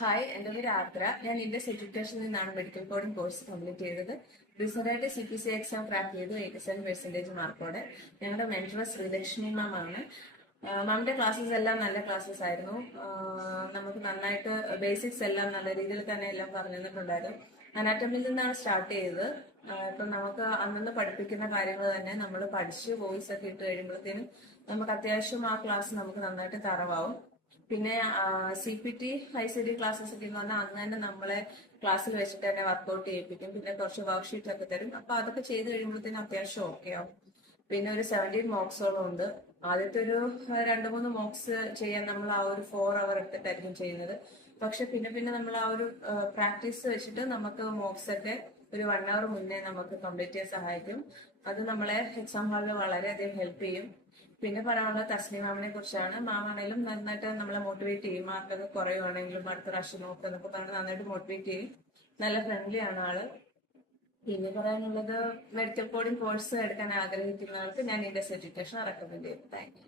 Hi, എൻ്റെ പേര് ആർദ്ര. ഞാൻ ഇൻഡസ് എഡ്യൂക്കേഷനിൽ നിന്നാണ് മെഡിക്കൽ കോഡിംഗ് കോഴ്സ് കംപ്ലീറ്റ് ചെയ്തത്. റീസെൻ്റായിട്ട് CPC എക്സാം ക്രാക്ക് ചെയ്തു 87% മാർക്കോടെ. ഞങ്ങളുടെ മെൻറ്റർ ശ്രീലക്ഷ്മി മാം ആണ്. മാമിന്റെ ക്ലാസ്സസ് എല്ലാം നല്ല ക്ലാസ്സസ് ആയിരുന്നു. നമുക്ക് നന്നായിട്ട് ബേസിക്സ് എല്ലാം നല്ല രീതിയിൽ തന്നെ എല്ലാം പറഞ്ഞു തന്നിട്ടുണ്ടായിരുന്നു. അനാറ്റമിയിൽ നിന്നാണ് സ്റ്റാർട്ട് ചെയ്തത്. ഇപ്പം നമുക്ക് അന്നന്ന് പഠിപ്പിക്കുന്ന കാര്യങ്ങൾ തന്നെ നമ്മൾ പഠിച്ച് വോയിസ് ഒക്കെ ഇട്ട് കഴിയുമ്പോഴത്തേനും നമുക്ക് അത്യാവശ്യം ആ ക്ലാസ് നമുക്ക് നന്നായിട്ട് തറവാവും. പിന്നെ CPT ICD ക്ലാസ്സസ് ഒക്കെ എന്ന് പറഞ്ഞാൽ അന്ന് തന്നെ നമ്മളെ ക്ലാസ്സിൽ വെച്ചിട്ട് തന്നെ വർക്ക്ഔട്ട് ചെയ്യിപ്പിക്കും. പിന്നെ കുറച്ച് വർക്ക്ഷീറ്റ് ഒക്കെ തരും. അപ്പൊ അതൊക്കെ ചെയ്ത് കഴിയുമ്പോഴത്തേനും അത്യാവശ്യം ഓക്കെ ആവും. പിന്നെ ഒരു 17 മോക്സോളം ഉണ്ട്. ആദ്യത്തെ ഒരു 2-3 മോക്സ് ചെയ്യാൻ നമ്മൾ ആ ഒരു 4 അവർ എടുത്തിട്ടായിരിക്കും ചെയ്യുന്നത്. പക്ഷെ പിന്നെ പിന്നെ നമ്മൾ ആ ഒരു പ്രാക്ടീസ് വെച്ചിട്ട് നമുക്ക് മോക്സ് ഒക്കെ ഒരു 1 അവർ മുന്നേ നമുക്ക് കംപ്ലീറ്റ് ചെയ്യാൻ സഹായിക്കും. അത് നമ്മളെ എക്സാം ഹാളിൽ വളരെയധികം ഹെൽപ്പ് ചെയ്യും. പിന്നെ പറയാനുള്ളത് തസ്ലി മാമിനെ കുറിച്ചാണ്. മാം ആണെങ്കിലും നന്നായിട്ട് നമ്മളെ മോട്ടിവേറ്റ് ചെയ്യും. മാർക്കൊക്കെ കുറയുവാണെങ്കിലും അടുത്ത പ്രാവശ്യം നോക്കുക എന്നൊക്കെ പറഞ്ഞ് നന്നായിട്ട് മോട്ടിവേറ്റ് ചെയ്യും. നല്ല ഫ്രണ്ട്ലി ആണ് ആള്. പിന്നെ പറയാനുള്ളത്, മെഡിക്കൽ കോഡിംഗ് കോഴ്സ് എടുക്കാൻ ആഗ്രഹിക്കുന്നവർക്ക് ഞാൻ ഇൻഡസ് എഡ്യൂക്കേഷൻ റെക്കമെൻഡ് ചെയ്യും. Thank you.